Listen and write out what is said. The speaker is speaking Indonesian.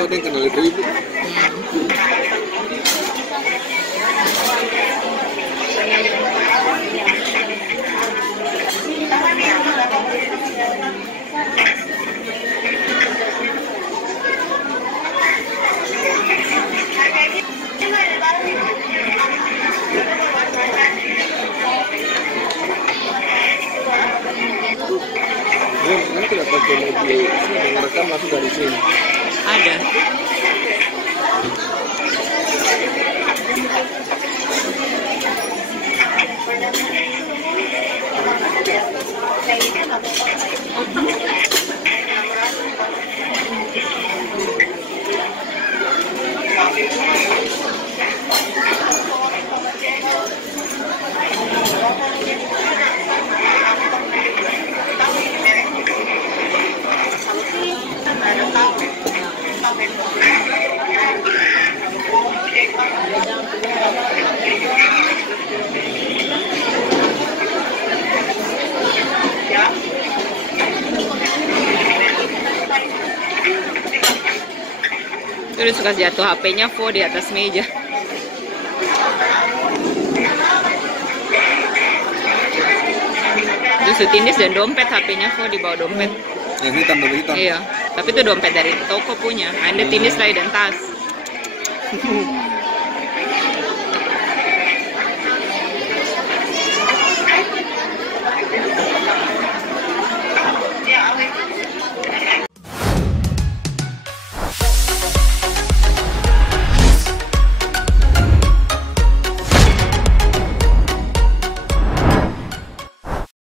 foto yang kenal itu ibu. Nanti dapat mobil merekam langsung dari sini. Ada. Terus suka jatuh HP-nya Vo di atas meja. Justru tindis dan dompet, HP-nya Vo di bawah dompet. Yang hitam, dompet hitam. Iya, tapi itu dompet dari toko punya. Ada tindis lagi dan tas.